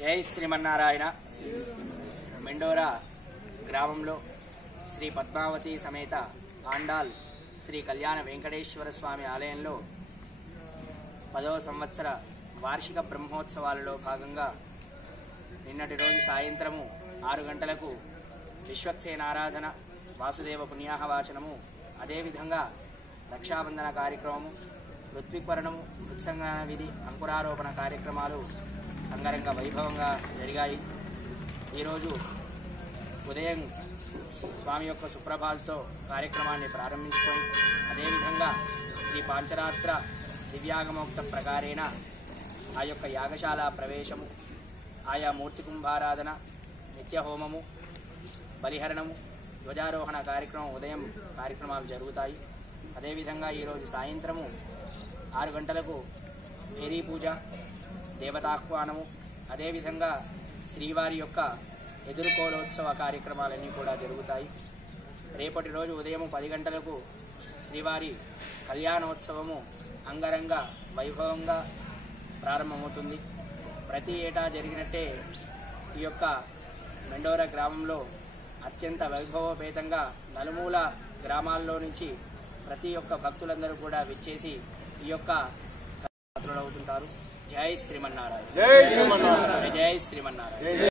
జై శ్రీమన్నారాయణ. మెండోరా గ్రామంలో శ్రీ పద్మావతి సమేత ఆండాల్ శ్రీ కళ్యాణ వెంకటేశ్వర స్వామి ఆలయంలో 10వ సంవత్సర వార్షిక బ్రహ్మోత్సవాలలో భాగంగా నిన్నటి రోజు సాయంత్రము 6 గంటలకు విశ్వక్సేనారాధన, వాసుదేవ పుణ్యాహవాచనము, అదేవిధంగా రక్షాబంధన కార్యక్రమము, ఋత్విక్వరణము, మృత్సంగన విధి, అంకురారోపణ కార్యక్రమాలు అంగరంగ వైభవంగా జరిగాయి. ఈరోజు ఉదయం స్వామి యొక్క సుప్రభాల్తో కార్యక్రమాన్ని ప్రారంభించుకొని అదేవిధంగా శ్రీ పాంచరాత్ర దివ్యాగమోక్త ప్రకారేణ ఆ యొక్క యాగశాల ప్రవేశము, ఆయా మూర్తి కుంభారాధన, నిత్యహోమము, బలిహరణము, ధ్వజారోహణ కార్యక్రమం ఉదయం కార్యక్రమాలు జరుగుతాయి. అదేవిధంగా ఈరోజు సాయంత్రము 6 గంటలకు భేరీ పూజ, దేవతాహ్వానము, అదేవిధంగా శ్రీవారి యొక్క ఎదుర్కోలోత్సవ కార్యక్రమాలన్నీ కూడా జరుగుతాయి. రేపటి రోజు ఉదయం 10 గంటలకు శ్రీవారి కళ్యాణోత్సవము అంగరంగ వైభవంగా ప్రారంభమవుతుంది. ప్రతి ఏటా జరిగినట్టే ఈ యొక్క మెండోరా గ్రామంలో అత్యంత వైభవోపేతంగా నలుమూల గ్రామాల్లో నుంచి ప్రతి ఒక్క భక్తులందరూ కూడా విచ్చేసి ఈ యొక్క పాత్రలవుతుంటారు. జై శ్రీమన్నారాయణ. జై శ్రీమన్నారాయణ. జై శ్రీమన్నారాయణ.